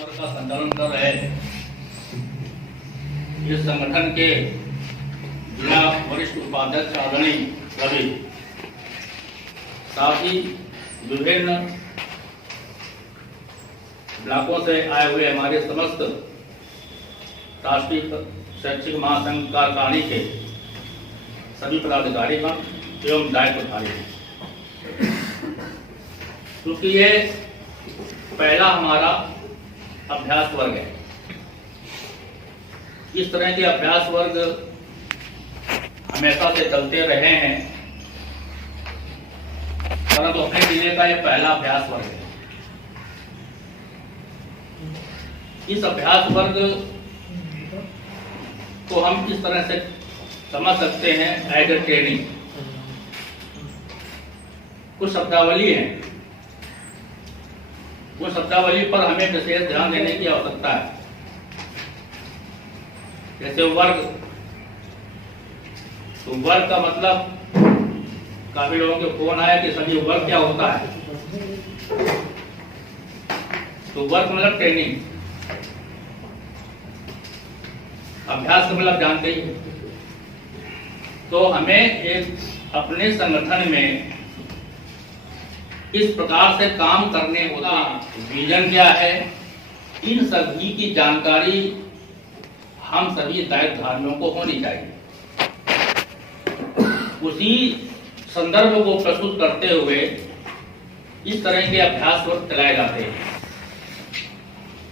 वर्ग का संचालन कर रहे इस संगठन के जिला वरिष्ठ उपाध्यक्ष आदरणीय रवि, साथ ही विभिन्न ब्लॉकों से आए हुए हमारे समस्त राष्ट्रीय शैक्षिक महासंघ कार्यकारिणी के सभी पदाधिकारीगण एवं दायित्वधारी, क्योंकि ये पहला हमारा अभ्यास वर्ग है। इस तरह के अभ्यास वर्ग हमेशा से चलते रहे हैं, परंतु अपने जिले का ये पहला अभ्यास वर्ग है। इस अभ्यास वर्ग को हम किस तरह से समझ सकते हैं? As a training. कुछ शब्दावली है, उस शब्दावली पर हमें विशेष ध्यान देने की आवश्यकता है। जैसे वर्ग, तो वर्ग का मतलब काफी लोगों के फोन आया कि सभी वर्ग क्या होता है। तो वर्ग मतलब ट्रेनिंग, अभ्यास का मतलब जानते ही। तो हमें एक अपने संगठन में इस प्रकार से काम करने होगा। विजन क्या है, इन सभी की जानकारी हम सभी दायित्वधारियों को होनी चाहिए। उसी संदर्भ को प्रस्तुत करते हुए इस तरह के अभ्यास वर्ग चलाए जाते हैं।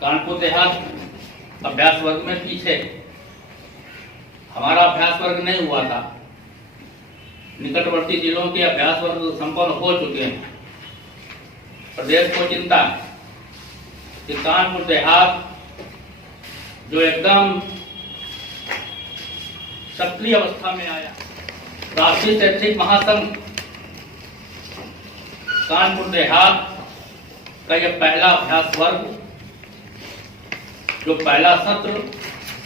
कानपुर देहात अभ्यास वर्ग में पीछे, हमारा अभ्यास वर्ग नहीं हुआ था। निकटवर्ती जिलों के अभ्यास वर्ग संपन्न हो चुके हैं। प्रदेश को चिंता कि कानपुर देहात जो एकदम सक्रिय अवस्था में आया, राष्ट्रीय शैक्षिक महासंघ कानपुर देहात का यह पहला अभ्यास वर्ग, जो पहला सत्र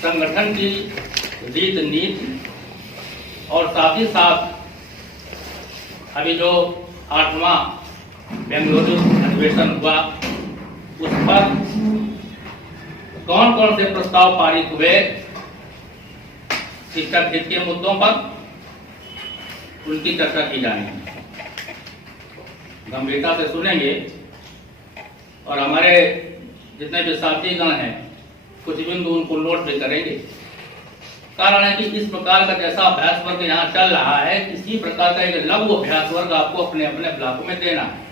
संगठन की रीत नीति और साथ ही साथ अभी जो 8वां बेंगलुरु अधिवेशन हुआ, उस पर कौन कौन से प्रस्ताव पारित हुए, शिक्षक हित के मुद्दों पर उनकी चर्चा की जाएगी। गंभीरता से सुनेंगे और हमारे जितने भी साथीगण हैं कुछ बिंदु उनको नोट भी करेंगे। कारण है कि इस प्रकार का जैसा अभ्यास वर्ग यहाँ चल रहा है, इसी प्रकार का एक लघु अभ्यास वर्ग आपको अपने अपने ब्लॉक में देना है,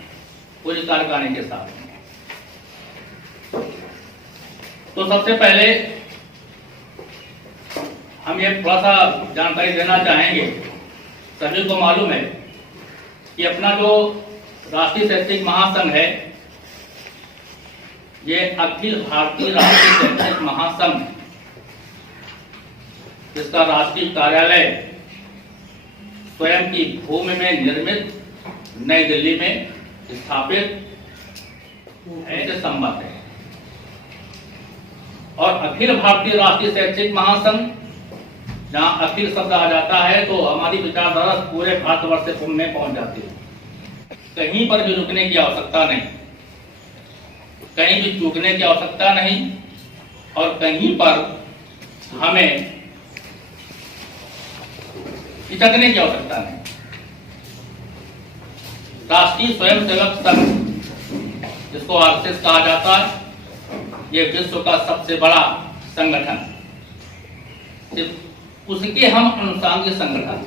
पूरी कार्यकारिणी के साथ। तो सबसे पहले हम ये थोड़ा सा जानकारी देना चाहेंगे। सभी को मालूम है कि अपना जो राष्ट्रीय शैक्षिक महासंघ है, ये अखिल भारतीय राष्ट्रीय शैक्षिक महासंघ, जिसका राष्ट्रीय कार्यालय स्वयं की भूमि में निर्मित नई दिल्ली में स्थापित ऐसे संबंध है। और अखिल भारतीय राष्ट्रीय शैक्षिक महासंघ, जहां अखिल शब्द आ जाता है तो हमारी विचारधारा पूरे भारतवर्ष में पहुंच जाती है। कहीं पर भी रुकने की आवश्यकता नहीं, कहीं भी चूकने की आवश्यकता नहीं, और कहीं पर हमें हिचकने की आवश्यकता नहीं। राष्ट्रीय स्वयंसेवक संघ, जिसको आरएसएस कहा जाता है, ये विश्व का सबसे बड़ा संगठन, उसके हम अनुषंगिक संगठन,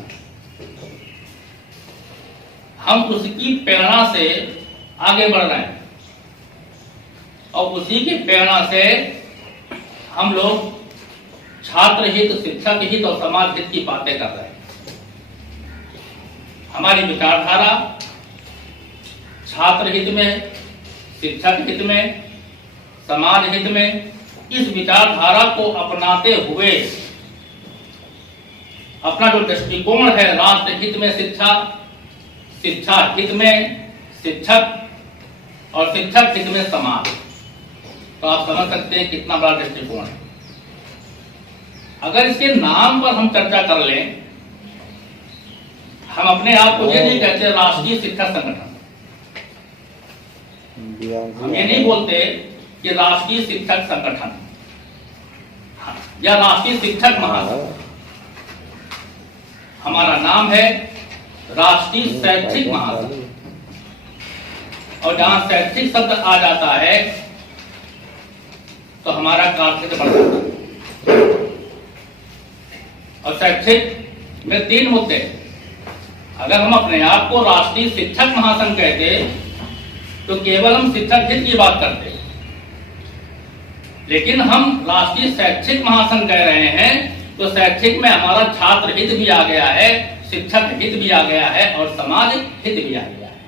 हम उसकी प्रेरणा से आगे बढ़ रहे हैं और उसी की प्रेरणा से हम लोग छात्र हित, शिक्षक हित और समाज हित की बातें कर रहे हैं। हमारी विचारधारा छात्र हित में, शिक्षक हित में, समाज हित में, इस विचारधारा को अपनाते हुए अपना जो दृष्टिकोण है, राष्ट्र हित में शिक्षा, शिक्षा हित में शिक्षक और शिक्षक हित में समाज, तो आप समझ सकते हैं कितना बड़ा दृष्टिकोण है। अगर इसके नाम पर हम चर्चा कर लें, हम अपने आप को ये नहीं कहते राष्ट्रीय शिक्षा संगठन, हम ये नहीं बोलते कि राष्ट्रीय शिक्षक संगठन या राष्ट्रीय शिक्षक महासंघ, हमारा नाम है राष्ट्रीय शैक्षिक महासंघ। और जहां शैक्षिक शब्द आ जाता है तो हमारा कार्यक्षेत्र बढ़ जाता है। और शैक्षिक में 3 मुद्दे। अगर हम अपने आप को राष्ट्रीय शिक्षक महासंघ कहते तो केवल हम शिक्षक हित की बात करते, लेकिन हम राष्ट्रीय शैक्षिक महासंघ कह रहे हैं तो शैक्षिक में हमारा छात्र हित भी आ गया है, शिक्षक हित भी आ गया है और समाज हित भी आ गया है।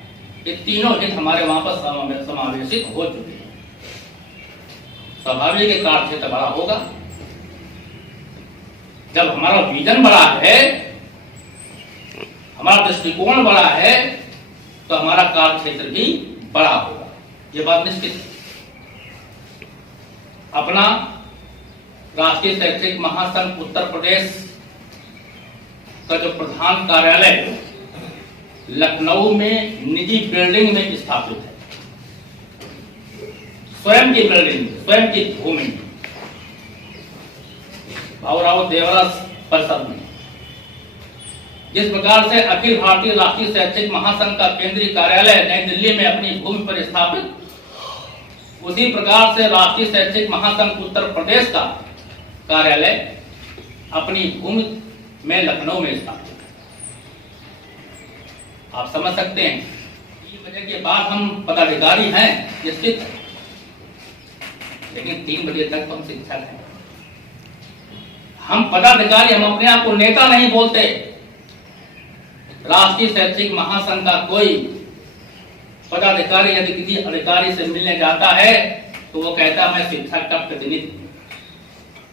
ये तीनों हित हमारे वहां पर समावेशित हो चुके हैं। स्वाभाविक है कार्यक्षेत्र बड़ा होगा। जब हमारा विजन बड़ा है, हमारा दृष्टिकोण बड़ा है, तो हमारा कार्यक्षेत्र भी बड़ा होगा। ये बात निश्चित है। अपना राष्ट्रीय शैक्षिक महासंघ उत्तर प्रदेश का जो प्रधान कार्यालय लखनऊ में निजी बिल्डिंग में स्थापित है, स्वयं की बिल्डिंग, स्वयं की भूमि, भाऊराव देवरा परिसर में। जिस प्रकार से अखिल भारतीय राष्ट्रीय शैक्षिक महासंघ का केंद्रीय कार्यालय नई दिल्ली में अपनी भूमि पर स्थापित, उसी प्रकार से राष्ट्रीय शैक्षिक महासंघ उत्तर प्रदेश का कार्यालय अपनी भूमि में लखनऊ में स्थापित है। आप समझ सकते हैं 3 बजे के बाद हम पदाधिकारी हैं निश्चित है, लेकिन 3 बजे तक तो हम शिक्षक हैं। हम पदाधिकारी, हम अपने आप को नेता नहीं बोलते। राष्ट्रीय शैक्षिक महासंघ का कोई पदाधिकारी यदि किसी अधिकारी से मिलने जाता है तो वो कहता है मैं शिक्षक का प्रतिनिधि,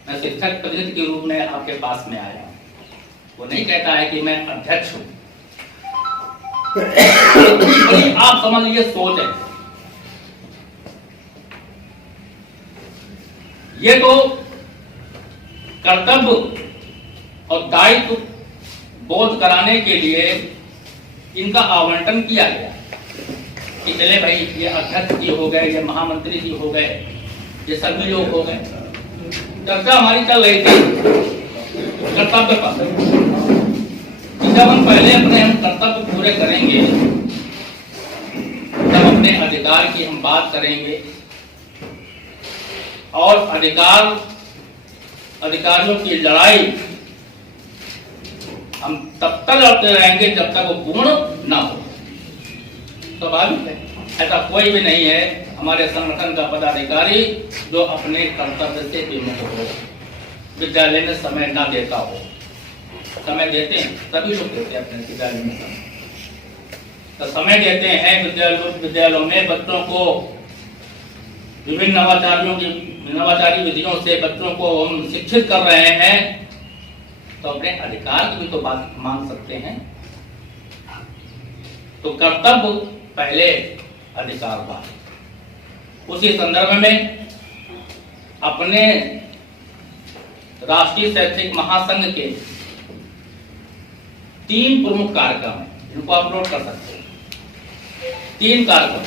मैं शिक्षक प्रतिनिधि के रूप में आपके पास में आया। वो नहीं कहता है कि मैं अध्यक्ष हूं। आप समझ लीजिए सोच है। ये तो कर्तव्य और दायित्व बोध कराने के लिए इनका आवंटन किया गया कि चले भाई ये अध्यक्ष जी हो गए, ये महामंत्री जी हो गए, ये सभी लोग हो गए। चर्चा हमारी चल रही थी कर्तव्य पर। जब हम पहले अपने हम कर्तव्य पूरे करेंगे, जब अपने अधिकार की हम बात करेंगे और अधिकारियों की लड़ाई हम तब तक लड़ते रहेंगे जब तक वो पूर्ण ना हो। स्वाभाविक है, ऐसा कोई भी नहीं है हमारे संगठन का पदाधिकारी जो अपने कर्तव्य से विमुख हो, विद्यालय में समय ना देता हो। समय देते हैं, सभी लोग देते हैं अपने विद्यालय में समय, तो समय देते हैं। विद्यालयों में बच्चों को विभिन्न नवाचारी विधियों से बच्चों को हम शिक्षित कर रहे हैं, तो अपने अधिकार की भी तो बात मान सकते हैं। तो कर्तव्य पहले, अधिकार बाद। उसी संदर्भ में अपने राष्ट्रीय शैक्षिक महासंघ के 3 प्रमुख कार्यक्रम हैं, इनको आप नोट कर सकते हैं। 3 कार्यक्रम।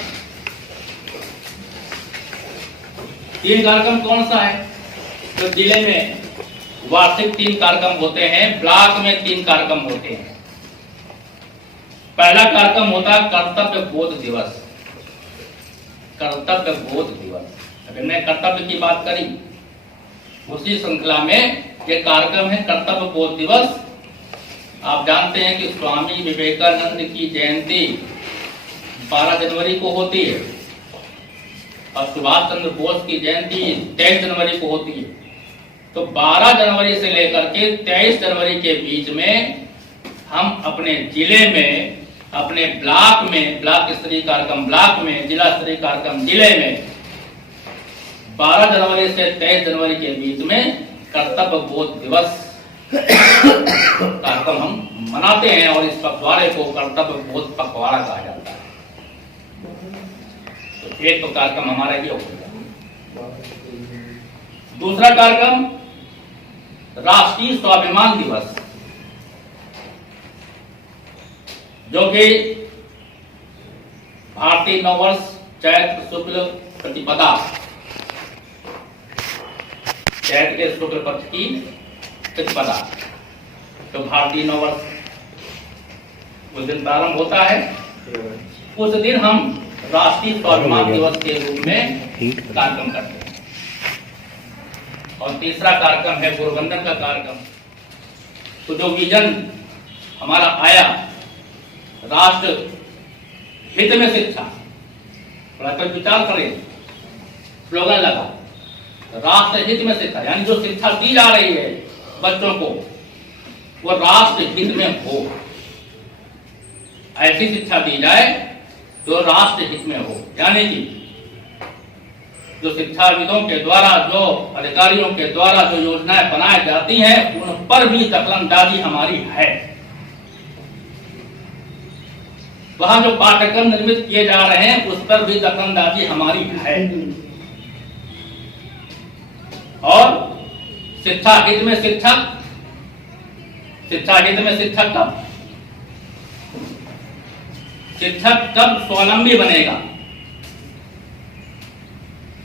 3 कार्यक्रम कौन सा है? तो जिले में वार्षिक 3 कार्यक्रम होते हैं, ब्लॉक में 3 कार्यक्रम होते हैं। पहला कार्यक्रम होता है कर्तव्य बोध दिवस। कर्तव्य बोध दिवस, अगर मैं कर्तव्य की बात करी, उसी श्रृंखला में ये कार्यक्रम है कर्तव्य बोध दिवस। आप जानते हैं कि स्वामी विवेकानंद की जयंती 12 जनवरी को होती है और सुभाष चंद्र बोस की जयंती 23 जनवरी को होती है। तो 12 जनवरी से लेकर के 23 जनवरी के बीच में हम अपने जिले में, अपने ब्लॉक में, ब्लॉक स्तरीय कार्यक्रम ब्लॉक में, जिला स्तरीय कार्यक्रम जिले में 12 जनवरी से 23 जनवरी के बीच में कर्तव्य बोध दिवस कार्यक्रम हम मनाते हैं और इस पखवाड़े को कर्तव्य बोध पखवाड़ा कहा जाता है। तो एक तो कार्यक्रम हमारा ये हो गया। दूसरा कार्यक्रम राष्ट्रीय स्वाभिमान दिवस, जो कि भारतीय नववर्ष चैत्र शुक्ल प्रतिपदा चैत के शुक्ल पक्ष की प्रतिपदा, तो भारतीय नववर्ष उस दिन प्रारंभ होता है। उस दिन हम राष्ट्रीय स्वाभिमान दिवस के रूप में कार्यक्रम करते हैं। और तीसरा कार्यक्रम है गुरुवंदन का कार्यक्रम। तो जो विजन हमारा आया, राष्ट्र हित में शिक्षा, थोड़ा कर विचार करें, स्लोगन लगा राष्ट्र हित में शिक्षा, यानी जो शिक्षा दी जा रही है बच्चों को वो राष्ट्र हित में हो, ऐसी शिक्षा दी जाए जो राष्ट्र हित में हो। यानी कि जो शिक्षाविदों के द्वारा, जो अधिकारियों के द्वारा जो योजनाएं बनाई जाती हैं, उन पर भी दखलंदाजी हमारी है। वहां जो पाठ्यक्रम निर्मित किए जा रहे हैं उस पर भी दखलंदाजी हमारी है। और शिक्षा हित में शिक्षक, शिक्षा हित में शिक्षक कब, शिक्षक कब स्वावलंबी बनेगा,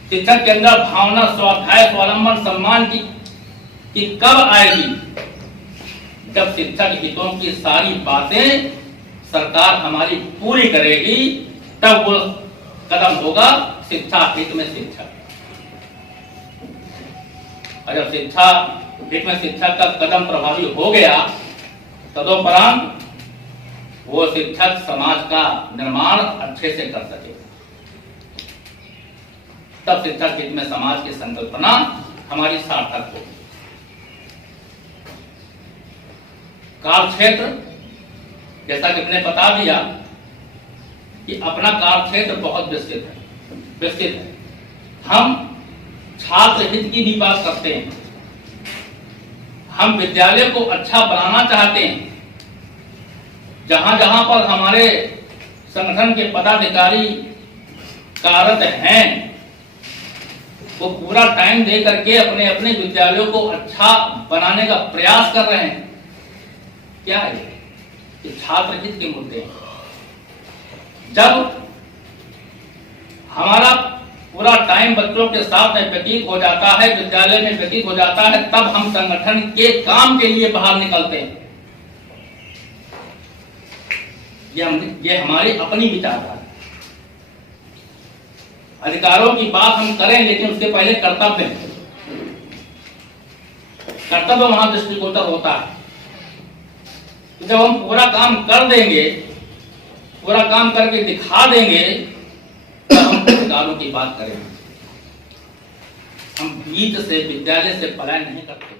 शिक्षक के अंदर भावना, स्वाध्याय, स्वावलंबन, सम्मान की कब आएगी, जब शिक्षक हितों की सारी बातें सरकार हमारी पूरी करेगी, तब वो कदम होगा शिक्षा हित में शिक्षक। और जब शिक्षा हित में शिक्षक का कदम प्रभावी हो गया, तदोपरांत वो शिक्षक समाज का निर्माण अच्छे से कर सके, तब शिक्षक हित में समाज की संकल्पना हमारी सार्थक होगी। कार्य क्षेत्र, जैसा कि मैंने बता दिया कि अपना कार्य क्षेत्र बहुत विस्तृत है। हम छात्र हित की भी बात करते हैं, हम विद्यालय को अच्छा बनाना चाहते हैं। जहां जहां पर हमारे संगठन के पदाधिकारी कार्यरत हैं, वो पूरा टाइम दे करके अपने अपने विद्यालयों को अच्छा बनाने का प्रयास कर रहे हैं। क्या है कि छात्र हित के मुद्दे हैं। जब हमारा पूरा टाइम बच्चों के साथ में व्यतीत हो जाता है, विद्यालय में व्यतीत हो जाता है, तब हम संगठन के काम के लिए बाहर निकलते हैं। ये हमारी अपनी विचारधारा। अधिकारों की बात हम करें, लेकिन उसके पहले कर्तव्य वहां दृष्टिगोचर होता है। तो जब हम पूरा काम कर देंगे, पूरा काम करके दिखा देंगे, तब हम अधिकारों की बात करेंगे। हम बीच से, विद्यालय से पलायन नहीं करते।